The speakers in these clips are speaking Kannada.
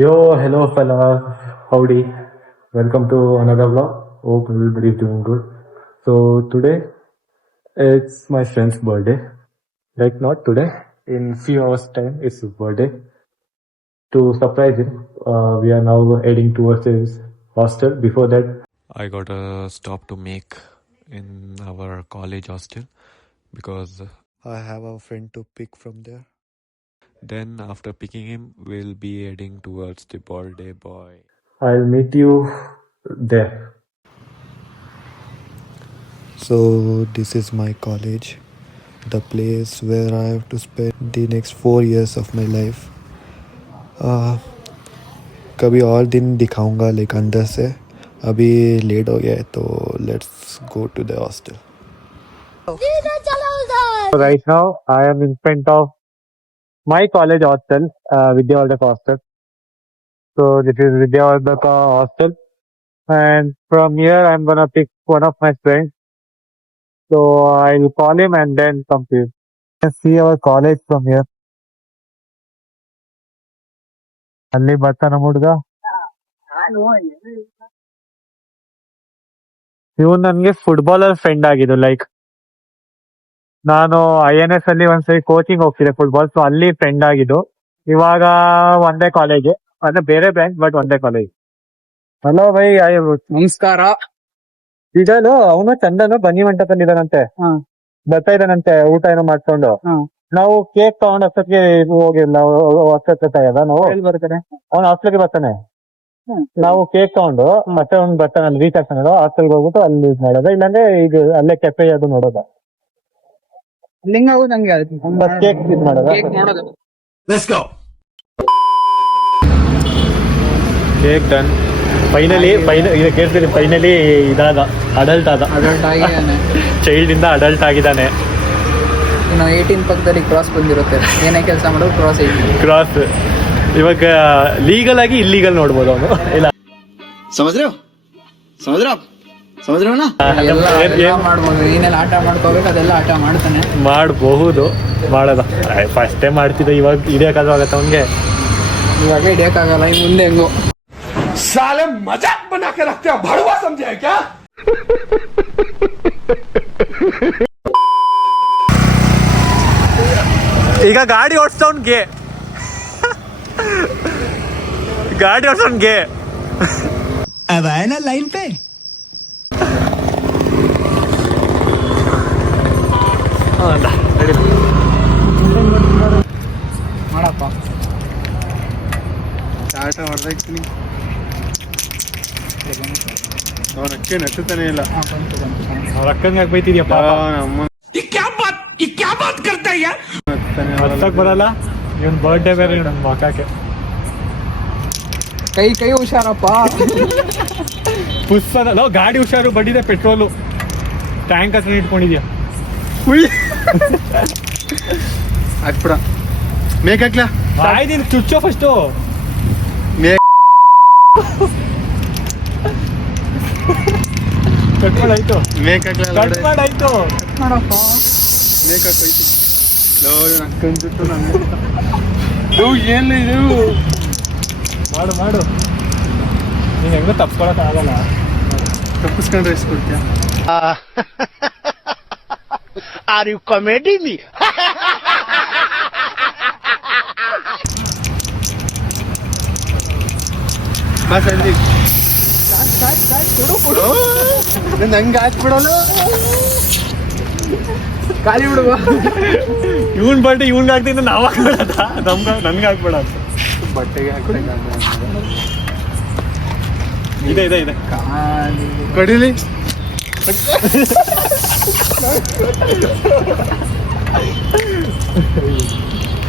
Yo, hello fella, howdy. Welcome to another vlog. Hope everybody is doing good. So today it's my friend's birthday. Like not today, in few hours time it's his birthday. To surprise him, we are now heading towards his hostel. Before that, I got a stop to make in our college hostel because I have a friend to pick from there. then after picking him, we'll be heading towards the birthday boy. I'll meet you there. So this is my college, the place where I have to spend the next 4 years of my life. कभी और दिन दिखाऊंगा लाइक अंदर से. अभी लेट हो गया है तो let's go to the hostel. Right now, I am in front of my college hostel, Vidyavardhaka hostel. So this is Vidyavardhaka hostel, and from here I'm gonna pick one of my friends. So I'll call him and then come to you. You can see our college from here. ಅಲ್ಲಿ ಬರ್ತಾನ ಹುಡುಗ. ಇವನು ನನ್ಗೆ ಫುಟ್ಬಾಲರ್ ಫ್ರೆಂಡ್ ಆಗಿದ್ದು. ಲೈಕ್ ನಾನು INS ಅಲ್ಲಿ ಒಂದ್ಸರಿ ಕೋಚಿಂಗ್ ಹೋಗ್ತಿದ್ದೆ ಫುಟ್ಬಾಲ್, ಸೊ ಅಲ್ಲಿ ಫ್ರೆಂಡ್ ಆಗಿದ್ದು. ಇವಾಗ ಒಂದೇ ಕಾಲೇಜ್, ಅಂದ್ರೆ ಬೇರೆ ಬ್ರಾಂಚ್ ಬಟ್ ಒಂದೇ ಕಾಲೇಜ್. ಹಲೋ ಬೈ, ನಮಸ್ಕಾರ. ಇದನು ಅವನು ಚಂದನು ಬನ್ನಿ ಮಂಟಪದಲ್ಲಿ ಇದಾನಂತೆ, ಬರ್ತಾ ಇದಾನಂತೆ ಊಟ ಏನೋ ಮಾಡ್ಕೊಂಡು. ನಾವು ಕೇಕ್ ತಗೊಂಡ್ ಅಷ್ಟೊತ್ತಿಗೆ ಹೋಗಿಲ್ಲ, ಹೊಸದ ನಾವು ಬರ್ತಾರೆ. ಅವ್ನ ಹಾಸ್ಟೆಲ್ಗೆ ಬರ್ತಾನೆ. ನಾವು ಕೇಕ್ ತಗೊಂಡು ಮತ್ತೆ ಅವ್ನು ಬರ್ತಾನೆ, ಅಲ್ಲಿ ರೀಚ್ ಆಗ್ತಾನೆ ಹಾಸ್ಟೆಲ್ಗೆ ಹೋಗ್ಬಿಟ್ಟು ಅಲ್ಲಿ ಇದ್ ಮಾಡೋದು, ಇಲ್ಲಾಂದ್ರೆ ಈಗ ಅಲ್ಲೇ ಕೆಫೆ ಅದು ನೋಡೋದ, ಲಿಂಗ್ ಆಗೋದು ಹಂಗೆ ಬಸ್ ಕೇಕ್ ಇದ್ ಮಾಡೋದ. Cake done. ಫೈನಲಿ ಫೈನಲಿ ಇದಾದ, ಅಡಲ್ಟ್ ಆದ. ಅಡಲ್ಟ್ ಆಗಿದ್ದಾನೆ, ಚೈಲ್ಡ್ ಇಂದ ಅಡಲ್ಟ್ ಆಗಿದ್ದಾನೆ. ಇನ್ನು 18 ಪಕ್ಕದಲ್ಲಿ ಕ್ರಾಸ್ ಬಂದಿರುತ್ತೆ. ಏನೇ ಕೆಲಸ ಮಾಡೋದು ಕ್ರಾಸ್ ಇವಾಗ ಲೀಗಲ್ ಆಗಿ ಇಲ್ಲೀಗಲ್ ನೋಡ್ಬೋದು ಅವನು. ಇಲ್ಲ ಎಲ್ಲ ಮಾಡ್ಬೋದು. ಏನೆಲ್ಲ ಆಟ ಮಾಡ್ಕೋಬೇಕು ಅದೆಲ್ಲ ಆಟ ಮಾಡ್ತಾನೆ. ಮಾಡಬಹುದು, ಮಾಡೋದ ಫಸ್ಟ್ ಟೈಮ್ ಮಾಡ್ತಿದ್ದ, ಇವಾಗ ಹಿಡಿಯಕ್ಕಾದ್ರೂ ಆಗತ್ತ ಅವನ್ಗೆ. ಇವಾಗ ಹಿಡಿಯಕ್ಕಾಗಲ್ಲ, ಈ ಮುಂದೆ ಹೆಂಗೋ. साले मजाक बना के रखते हो, भड़वा समझे है क्या? ಈಗ ಗಾಡಿ ಓಡಿಸ್ತವನ್ಗೆ अब आए ना लाइन पे. ಮಾಡಪ್ಪ ಆಟ ಹೊಡೆದಾಕ್ತೀನಿ. ಅವ್ರ ಅಕ್ಕೆ ನಟ್ಟುತ್ತಾನೆ ಇಲ್ಲ. ಅವ್ರ ಅಕ್ಕಂಗೆ ಬೈತಿದ್ಯಪ್ಪ. क्या बात करता है यार? ಹತ್ತಕ್ ಬರಲ್ಲ, ಇವನ್ ಬರ್ಡೇ ಬೇರೆ ನನ್ನ ಮಕ್ಕಕ್ಕೆ. ಕೈ ಹುಷಾರಪ್ಪ. ಪುಷ್ಪದ ಗಾಡಿ ಹುಷಾರು, ಬಡ್ಡಿದೆ ಪೆಟ್ರೋಲು ಟ್ಯಾಂಕ್ ಹತ್ರ ಇಟ್ಕೊಂಡಿದ್ಯಾ. ಹಾಕ್ಬಿಡ ಮೇಕ್ ಹಾಕ್ಲಾ. ಆಯ್ದಿನ ಚುಚ್ಚೋ ಫಸ್ಟು. ಕಟ್ ಮಾಡಾಯ್ತು, ಮೇಕ್ ಹಾಕ್ಲಾ. ಕಟ್ ಮಾಡಾಯ್ತು. ಮಾಡಪ್ಪ ಮೇಕ್ ಹಾಕೋಯ್ತು. ಅಕ್ಕಂಜಿಟ್ಟು ನಾನು ಏನು ಇದು ಮಾಡು ನೀನ್ ಹೆಂಗೋ ತಪ್ಕೊಳಕ್ ಆಗಲ್ಲ. ತಪ್ಪಿಸ್ಕೊಂಡ್ರೆ ಇಸ್ಕೊಡ್ತೀಯ. Are you comedy me? ಬಾ ಸಂಜೀವ್, ನಂಗೆ ಹಾಕ್ಬಿಡೋಲ್ಲ. ಖಾಲಿ ಬಿಡುವ. ಇವನ್ ಬರ್ಡೇ ಇವನ್ಗೆ ಆಗ್ತಿದ್ದ ನಾವ್ ಹಾಕ್ಬೇಡ, ನನ್ಗೆ ಹಾಕ್ಬೇಡ ಅಂತ. ಬಟ್ಟೆಗೆ ಹಾಕ್ಬೇಕು. ಇದೆ ಕಡಿಲಿ.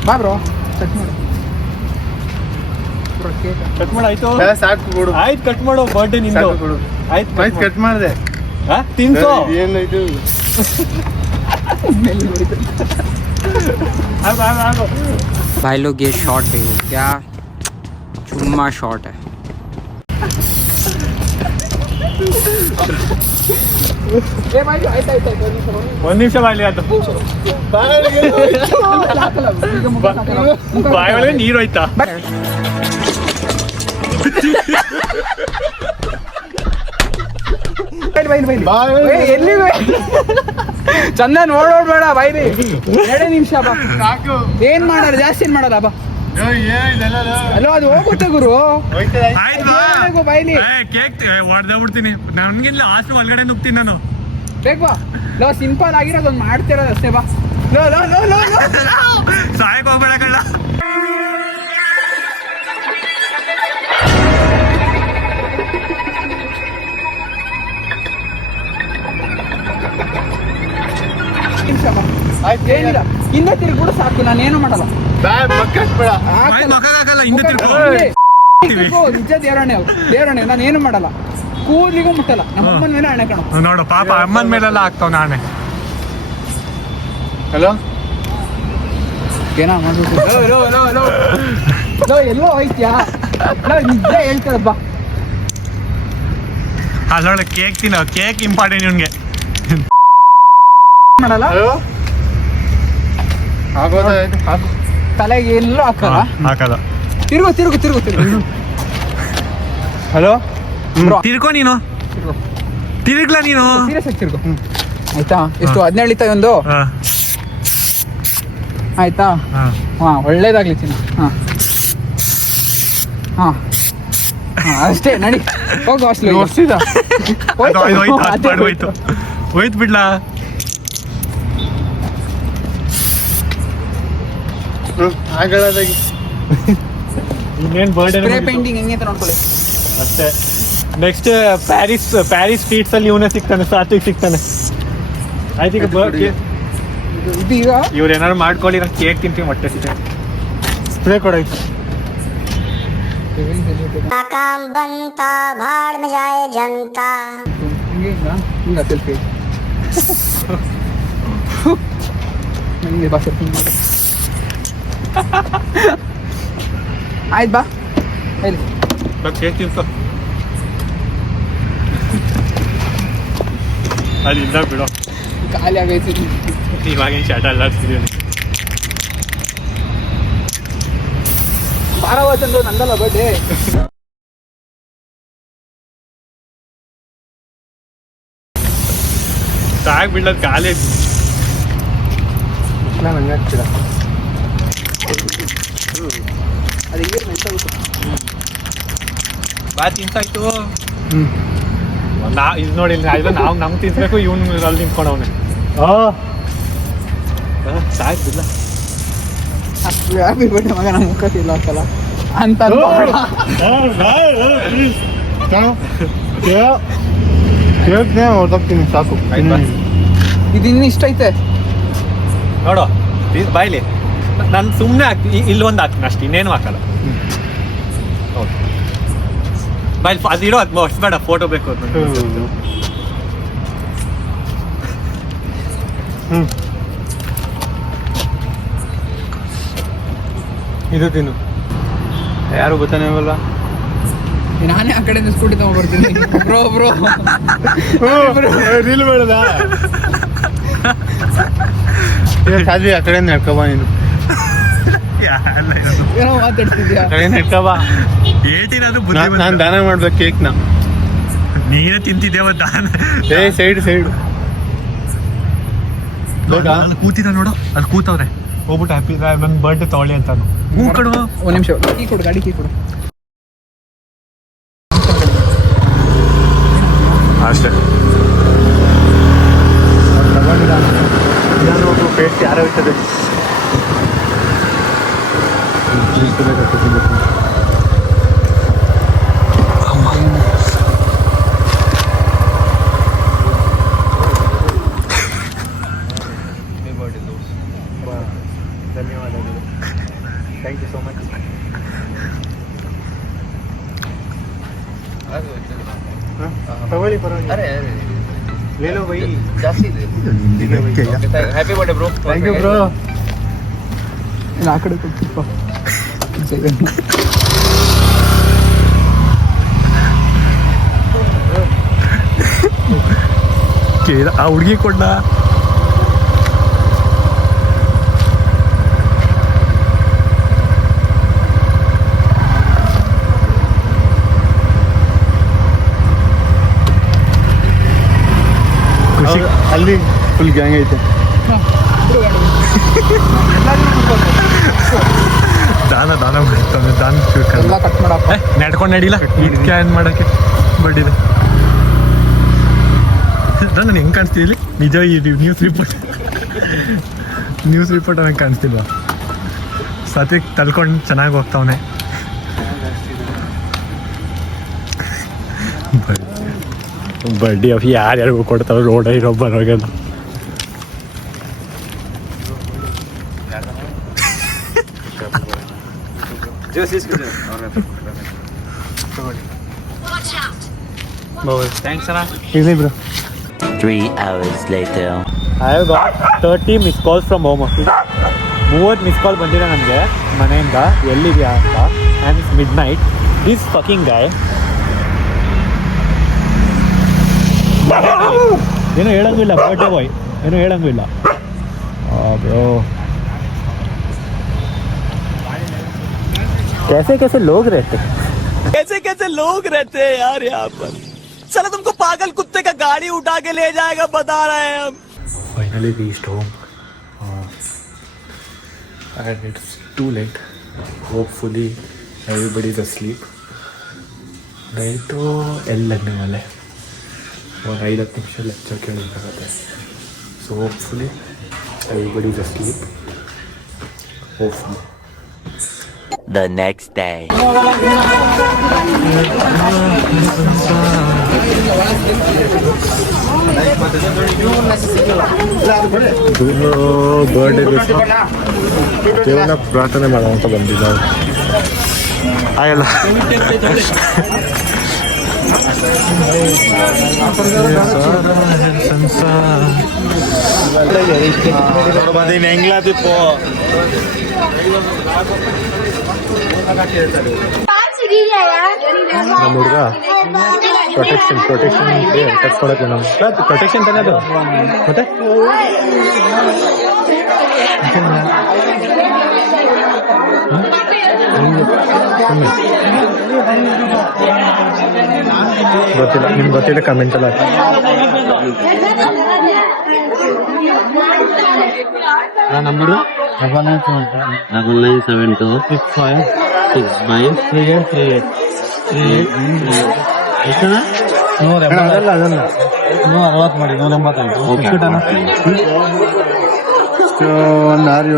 ಬಾ ಬ್ರೋ, ಚೆಕ್ ಮಾಡು. ಕಟ್ ಮಾಡಾಯ್ತು. ಸಾಕು ಕೊಡು. ಆಯ್ತು ಕಟ್ ಮಾಡೋ, ಬರ್ಡೇ ನಿಂದು. ಕೊಡು. ಆಯ್ತು ಕಟ್ ಮಾಡಿದೆ. ತಿನ್ಸೋ. ಏನು ಇದು भाई लोग ये शॉट है, क्या चुम्मा शॉट है. ಒಂದ್ ನಿಮಿಷ ಬಾಯ್ಲಿ ಅದು ಬಾಯಿ ಒಳಗೆ ನೀರು ಹೋಯ್ತಾ. ಎಲ್ಲಿ ಚಂದನ್ ಓಡೋಡ್ಬೇಡ ಬೈಲಿ 2 ನಿಮಿಷ ಬಾ. ಏನ್ ಮಾಡಲ್ಲ, ಜಾಸ್ತಿ ಏನ್ ಮಾಡಲ್ಲ ಬಾ. ಅಲ್ಲೋ ಅದು ಹೋಗುತ್ತೆ ಗುರು. ಬೈಲಿ ಕೇಕ್ ಹೊಡೆದ್ಬಿಡ್ತೀನಿ ನನ್ಗಿಲ್ಲ ಆಸು ಒಳಗಡೆ ನುಗ್ತೀನಿ ನಾನು. ಬೇಕ್ ಬಾ. ಲೋ ಸಿಂಪಲ್ ಆಗಿರೋದೊಂದು ಮಾಡ್ತಿರೋದು ಅಷ್ಟೇ ಬಾ. ಲೋ ಲೋ ಲೋ ಲೋ ಸಹಾಯಕ್ಕೆ ಹೋಗ್ಬೇಡ ಕಳ್ಳ. ಏನಿಲ್ಲ, ಹಿಂದೆ ತಿರುಗಿ ಸಾಕು, ನಾನು ಏನು ಮಾಡಲ್ಲ. ಮಕ್ಕಳಾಗಲ್ಲ ಹಿಂದೆ ತಿರ್ಗು, ನಿಜ ದೇವರಣೆ ನಾನು ಏನು ಮಾಡಲ್ಲ, ಕೂದಲಿಗೂ ಮುಟ್ಟಲ್ಲ. ನಮ್ಮ ಅಮ್ಮನ ಮೇಲೆ ಹಣೆ ಕಣ. ನೋಡು ಪಾಪ ಅಮ್ಮನ ಮೇಲೆಲ್ಲ ಆಗ್ತಾವ ನಾನೇ. ಹಲೋ ಏನೋ ಎಲ್ಲೋ ಹೋಯ್ತ್ಯಾ? ನಿಜ ಹೇಳ್ತಾರಬ್ಬ. ಅಲ್ಲೊಳ್ಳೆ ಕೇಕ್ ತಿನ್ನೋ, ಕೇಕ್ ಇಂಪಾರ್ಟೆಂಟ್ ಇವ್ನಿಗೆ. ಮಾಡಲ್ಲ, ತಲೆಗೆ ಎಲ್ಲೂ ಹಾಕಲ್ಲ. ತಿರುಗು. ಹಲೋ ತಿರ್ಕೋ ನೀನು, ತಿರುಗ್ಲಾ ನೀನು. ಸೀರಿಯಸ್ ಆಗಿ ತಿರುಗು ಆಯ್ತಾ? ಎಷ್ಟು 17 ಇತ್ತ ಒಂದು ಆಯ್ತಾ? ಹಾ ಒಳ್ಳೇದಾಗ್ಲಿ ಚಿನ್ನ. ಹಾ ಅಷ್ಟೇ, ನಡಿ ಹೋಗು ಅಷ್ಟೇ. ಹೋಯ್ತು ಬಿಡ್ಲಾ? ಇನ್ನೇನ್ ಬರ್ಡೇ ಪೇಂಟಿಂಗ್ ಹೆಂಗೆ ಅಂತ ನೋಡ್ಕೊಳ್ಳಿ ಅಷ್ಟೇ. ನೆಕ್ಸ್ಟ್ ಪ್ಯಾರಿಸ್ ಸ್ಟ್ರೀಟ್ಸ್ ಅಲ್ಲಿ ಇವನೇ ಸಿಗ್ತಾನೆ, ಸಾತ್ವಿಕ್ ಸಿಗ್ತಾನೆ. ಆಯ್ತು ಈಗ ಇದೀಗ ಇವ್ರು ಏನಾದ್ರು ಮಾಡ್ಕೊಳ್ಳಿ, ನಾನು ಕೇಕ್ ತಿಂತೀವಿ, ಮೊಟ್ಟೆ ಸಿಗ್ತೇನೆ. ಸ್ಪ್ರೇ ಕೊಡೋಯ್ತು. काम बनता भाड़ में जाए जनता. ಹಿಂಗ ಸೆಲ್ಫಿ ಆಯ್ತು ಬಾ ಹೇಳಿ. ಕೇಕ್ ತಿನ್ಸೋ ಅಲ್ಲಿಂದ ಬಿಡೋ, ಖಾಲಿ ಆಗೈತಿ ಇವಾಗಿನ ಚಾಟ ಎಲ್ಲ ಹಾಕ್ತಿದ್ದೀವಿ. ಬಾರವತ್ತಂದು ನಂದಲ್ಲ ಬರ್ಡೇ. ಸಾಕ್ ಬಿಡ್ಲದ್ ಖಾಲಿ ಐತಿ. ನಂಗೆ ಹಚ್ಚಿದ ಅದು ಹಿಂಗೆ ಮೆಂಟಾಗುತ್ತೆ. ಬಾ ತಿನ್ಸಾಯ್ತು. ಇದು ನೋಡಿ ನಾವು ನಮ್ಗೆ ತಿನ್ಸ್ಬೇಕು, ಇವ್ನು ಅಲ್ಲಿ ನಿಂತ್ಕೊಂಡವನೆ. ಸಾಕ್ ಬಿಡ್ಲ. ಹ್ಯಾಪಿ ಬರ್ಡೇ ಮಗ, ನಮ್ಮ ಮುಖ ಇಲ್ಲ ಅಂತಲ್ಲ ಅಂತ ಹೊರತಾಗ್ತೀನಿ ಸಾಕು. ಇದು ಇನ್ನು ಇಷ್ಟ ಐತೆ ನೋಡು ಬಾಯ್ಲಿ. ನಾನು ಸುಮ್ಮನೆ ಹಾಕ್ತೀನಿ, ಇಲ್ಲೊಂದು ಹಾಕ್ತೀನಿ ಅಷ್ಟು, ಇನ್ನೇನು ಹಾಕಲ್ಲ. ಹೌದು ಬಾಯ್ಲಿ ಅದು ಇಡೋ, ಅದು ಅಷ್ಟು ಬೇಡ, ಫೋಟೋ ಬೇಕು. ಇದು ತಿನ್ನು. ಯಾರು ಗೊತ್ತಾನೆ ಆಗಲ್ಲ. ನಾನೇ ಆ ಕಡೆಯಿಂದ ಸ್ಕೂಟಿ ತಗೊಂಡ್ಬರ್ತೀನಿ. ಬ್ರೋ ರೀಲ್ ಬೇಡದ ಸಾಧ್ವಿ, ಆ ಕಡೆಯಿಂದ ನಡ್ಕೊಬಾ ನೀನು. ಏನೋ ಮಾತಾಡ್ತಿದ್ಯಾ? ಆ ಕಡೆಯಿಂದ ನಡ್ಕೊಬಾ. ನಾನು ದಾನ ಮಾಡ್ಬೇಕು ಕೇಕ್ನ. ನೀನೇ ತಿಂತಿದ್ದೇವ ದಾನ. ಸೈಡ್ ಅಲ್ಲಿ ಕೂತಿದ ನೋಡು, ಅಲ್ಲಿ ಕೂತವ್ರೆ. ಹೋಗ್ಬಿಟ್ಟು ಹ್ಯಾಪಿ ನನ್ನ ಬರ್ಡೇ ತಗೊಳ್ಳಿ ಅಂತಾನು. ಹೂ ಕಡು. ಒಂದು ನಿಮಿಷ, ಕೀ ಕೊಡು, ಗಾಡಿ ಕೀ ಕೊಡು. ಅಷ್ಟೇ ಪೇಸ್ಟ್ ಯಾರೋ ಇರ್ತದೆ. ಧನ್ಯವಾದಗಳು. Thank you so much. ತಗೊಳ್ಳಿ, ಪರವಾಗಿಲ್ಲ. ಲೇಲೋ ಬೈ, ಜಾಸ್ತಿ ಇದೆ. Happy birthday bro. Thank you bro. ಇಲ್ಲ ಆ ಕಡೆ ಕೊಡ್ತೀಪ್ಪ. ಆ ಹುಡುಗಿ ಕೊಡ್ಲ. ಅಲ್ಲಿ ಫುಲ್ ಗ್ಯಾಂಗ್ ಐತೆ. ದಾನ ಮಾಡ್ತಾನೆ, ಎಲ್ಲ ಕಟ್ ಮಾಡಪ್ಪ. ನಡ್ಕೊಂಡು ನಡಿಲ್ಲ ಕ್ಯಾನ್ ಮಾಡೋಕ್ಕೆ ಬಡ್ಡಿದೆ. ನಾನು ಹೆಂಗೆ ಕಾಣಿಸ್ತಿದ್ಲಿ ನಿಜ ಈ ನ್ಯೂಸ್ ರಿಪೋರ್ಟ್ ನನಗೆ ಕಾಣಿಸ್ತಿಲ್ವಾ? ಸತಿಗೆ ತಳ್ಕೊಂಡು ಚೆನ್ನಾಗಿ ಹೋಗ್ತಾವನೆ. ಬಡ್ಡಿ ಅವ್ ಯಾರ್ಯಾರಿಗೂ ಕೊಡ್ತಾವೆ ರೋಡ ಇರೋ ಬರೋಗೆಲ್ಲ. Easy, bro. 3 hours later. I have got 30 miss calls from home office. 30 miss call ಬಂದಿದೆ ನನಗೆ ಮನೆಯಿಂದ, ಎಲ್ಲಿದೆಯಾ ಅಂತ. And it's midnight. This fucking guy ಏನೂ ಹೇಳಂಗಿಲ್ಲ. ಬರ್ಡೇ ಬಾಯ್ ಏನೂ ಹೇಳಂಗಿಲ್ಲ. ಬ್ರೋ कैसे लोग रहते कैसे लोग रहते हैं यार यहाँ पर. चलो तुमको पागल कुत्ते का गाड़ी उठा के ले जाएगा, बता रहे हैं हम. Finally reached home and it's too late. Hopefully everybody is asleep. नहीं तो एल लगने वाला है और 5 निमिष लेक्चर ಕೇಳಬೇಕಾಗುತ್ತೆ. So hopefully everybody is asleep. Hopefully. The next day. Birthday ದೇವನ ಪ್ರಾರ್ಥನೆ ಮಾಡೋಣ ಅಂತ ಬಂದಿದ್ದಾವೆ. ಆಗಲ್ಲ ನಮ್ಮ ಹುಡುಗ ಪ್ರೊಟೆಕ್ಷನ್ ಕಟ್ಸ್ಕೊಡಕ್ಕೆ ನಾವು ಪ್ರೊಟೆಕ್ಷನ್ ತಾನೇ ಅದು. ಮತ್ತೆ ಗೊತ್ತಿಲ್ಲ, ನಿಮ್ಗೆ ಗೊತ್ತಿಲ್ಲ ಕಮೆಂಟ್ ಎಲ್ಲ. ನಂಬರು 997265653838. ಅದಲ್ಲ 160 ಮಾಡಿ 185. ಒಂದು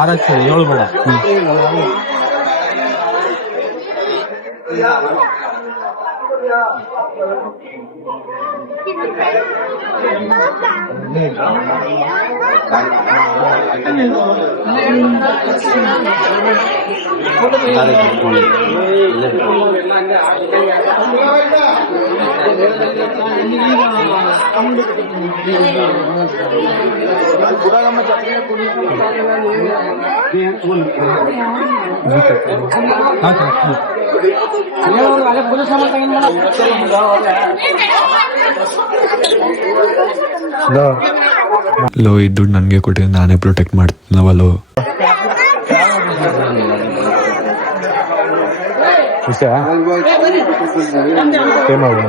6 7 7 ಬೇಡ. ಲೋ ಈ ದುಡ್ಡು ನನಗೆ ಕೊಟ್ಟಿದ್ದು ನಾನೇ ಪ್ರೊಟೆಕ್ಟ್ ಮಾಡ್ತೀನವಲ್ಲೋ. ವಿಷಯ ಸೇಮ್ ಆಗೋಣ.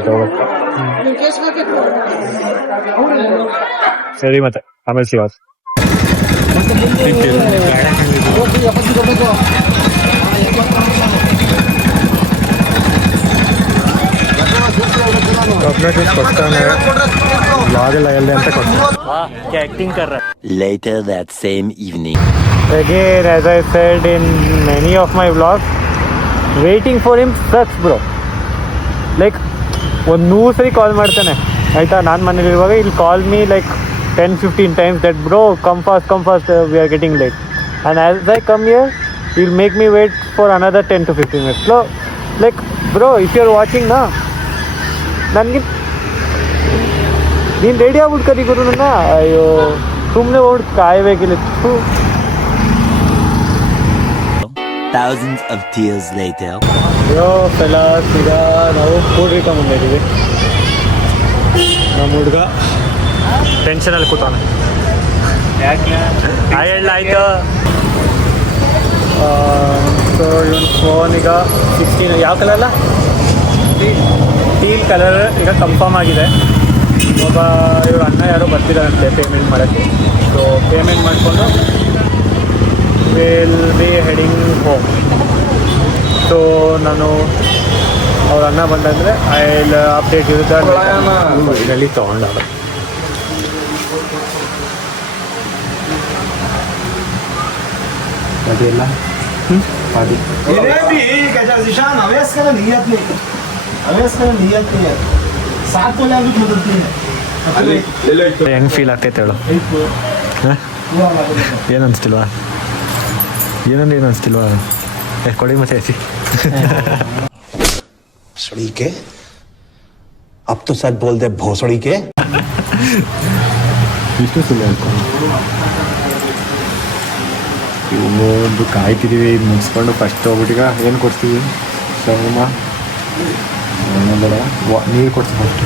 ಸರಿ ಮತ್ತೆ ಆಮೇಲೆ ಸಿಗೋದು. Later that same evening. Again, as I said in many of my vlogs, waiting for him sucks, bro. Like, ಒಂದು 100 ಸರಿ ಕಾಲ್ ಮಾಡ್ತಾನೆ ಆಯಿತಾ. ನಾನು ಮನೇಲಿರುವಾಗ ಇಲ್ಲಿ call me like 10-15 times that bro come fast we are getting late. And as I come here he'll make me wait for another 10 to 15 minutes. So like bro, if you are watching na, ನನಗೆ ನೀನು ರೆಡಿ ಆಗ್ಬಿಟ್ಟು ಕರಿ ಗುರು ನನ್ನ. ಅಯ್ಯೋ ಸುಮ್ಮನೆ ಹೋಗ್ಬಿಟ್ಟು ಕಾಯಬೇಕಿಲ್ಲ. Thousands of tears later. ಅಯ್ಯೋ ಫೆಲಾಸ್, ಈಗ ನಾವು ಕೂಡ್ರಿಕ ಮುಂದೆ ಇದ್ದೀವಿ. ನಮ್ಮ ಹುಡುಗ ಟೆನ್ಷನಲ್ಲಿ ಕೂತಾನೆ. ಆಯ್ತು. ಸೊ ಇವನ್ ಫೋನ್ ಈಗ 16 ಯಾವ ಕಲರ್ ಅಲ್ಲ, ಟೀಲ್ ಕಲರ್ ಈಗ ಕನ್ಫರ್ಮ್ ಆಗಿದೆ. ಇವ್ರ ಅಣ್ಣ ಯಾರೋ ಬರ್ತಿದ್ದಾರಂತೆ ಪೇಮೆಂಟ್ ಮಾಡೋಕ್ಕೆ. ಸೊ ಪೇಮೆಂಟ್ ಮಾಡಿಕೊಂಡು will be heading home. So ನಾನು ಅವ್ರ ಅಣ್ಣ ಬಂದಂದರೆ ಐ ವಿಲ್ ಅಪ್ಡೇಟ್ ಇರುತ್ತೆ ಇದರಲ್ಲಿ ತೊಗೊಂಡ. ಅದೆಲ್ಲ ಅದು ಹೆಂಗೆ ಫೀಲ್ ಆಗ್ತೈತೆ ಹೇಳು? ಏನು ಅನಿಸ್ತಿಲ್ವಾ? ಏನು ಅನಿಸ್ತಿಲ್ವಾ? ಕೊಡಿ ಮತ್ತೆ ಐತಿ. भोसड़ी के अब तो सच बोल दे भोसड़ी के. ಇಷ್ಟು ಸುಳ್ಳು ಹೇಳ್ಕೊಂಡು ಇವು ಒಂದು ಕಾಯ್ತಿದ್ದೀವಿ. ಇದು ಮುಗಿಸ್ಕೊಂಡು ಫಸ್ಟ್ ಹೋಗ್ಬಿಟ್ಟೀಗ ಏನು ಕೊಡ್ತೀವಿ? ಶರ್ಮ ಬೇಡ, ನೀರು ಕೊಡ್ತೀವಿ ಫಸ್ಟ್.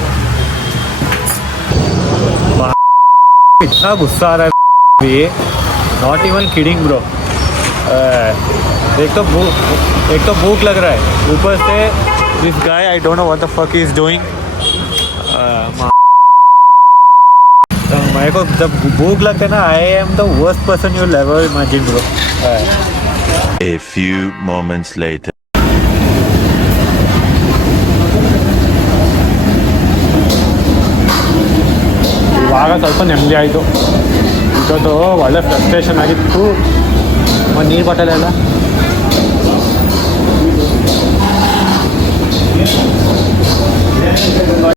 इतना गुस्सा आ रहा है, नॉट इवन किडिंग ब्रो. एक तो भूख लग रहा है, ऊपर से this guy I don't know what the fuck he is doing. मेरे को जब भूख लगता है ना, I am the worst person you will ever imagine bro. A few moments later. ಇವಾಗ ಸ್ವಲ್ಪ ನೆಮ್ಮದಿ ಆಯಿತು. ಇವತ್ತು ಒಳ್ಳೆ ಫ್ರಸ್ಟ್ರೇಷನ್ ಆಗಿತ್ತು. ನೀರು ಬಾಟಲ್ ಎಲ್ಲ